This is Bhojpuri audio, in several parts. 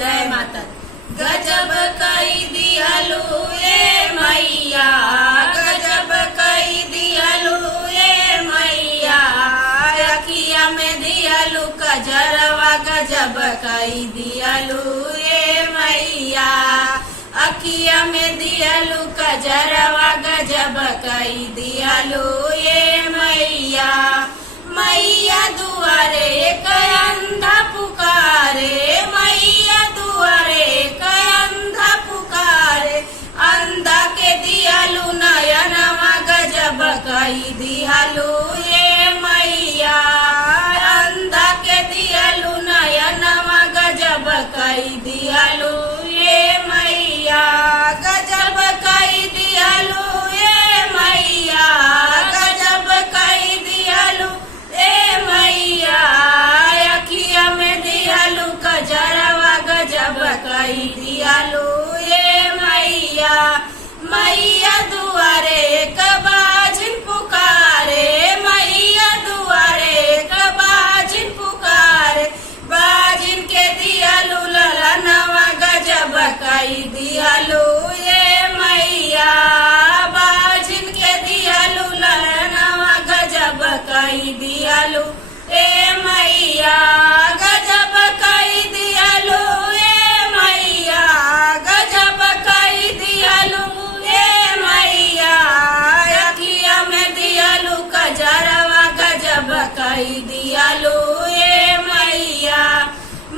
जय माता दी। गजब कई दियालु ए मैया, गजब कई दियालु ए मैया, अखिया में दियालु कजरवा गजब कई दियालु ए मैया, अखिया में दियालु कजरवा गजब कई दियालु ए मैया। मैया दुआरे एक अंधा पुकारे, मैया दुआरे एक अंधा पुकारे, अंधा के दियालु नयनवा गजब कई दियालु ए मैया, अंधा के दियालु नयनवा गजब कई दियालु ए मैया, गजब कई दियालु ए मैया, गजब कई दियालु ए मैया, अखिया में दियालु कजरवा गजब कई दियालु ए मैया। मैया दुआरे एक बाजिन पुकारे, मैया दुआरे एक बाजिन पुकारे, बाजिन के दियालु ललनवा गजब कई दियालु ए मैया, बाजिन के दियालु ललनवा गजब कई दियालु ए मैया, गजब कई दियालु ए मैया, गजब कई दियालु ए मैया, अखिया में दियालु कजरवा गजब कई दियालु ए मैया।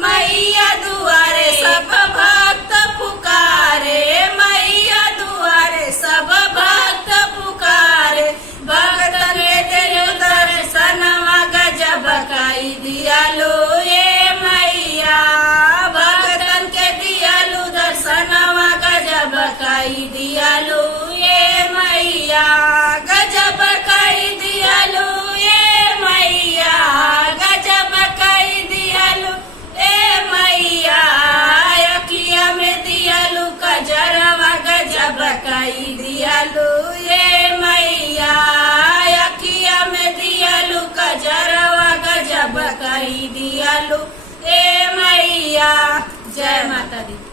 मैया दुआरे सब भक्त पुकारे, मैया दुआरे सब भक्त पुकारे, भक्तन के दिलु दर्शनवा गजब कई दियालु ए मैया, भक्तन के दियालु दर्शनवा गजब कई दियालु ए मैया, गजब कई दियालु ए मैया, गजब कई दियालु ए मैया, अखिया में दियालु कजरवा गजब कई दियालु ए मैया, अखिया में दियालु कजरवा गजब कई दियालु ए मैया। जय माता दी।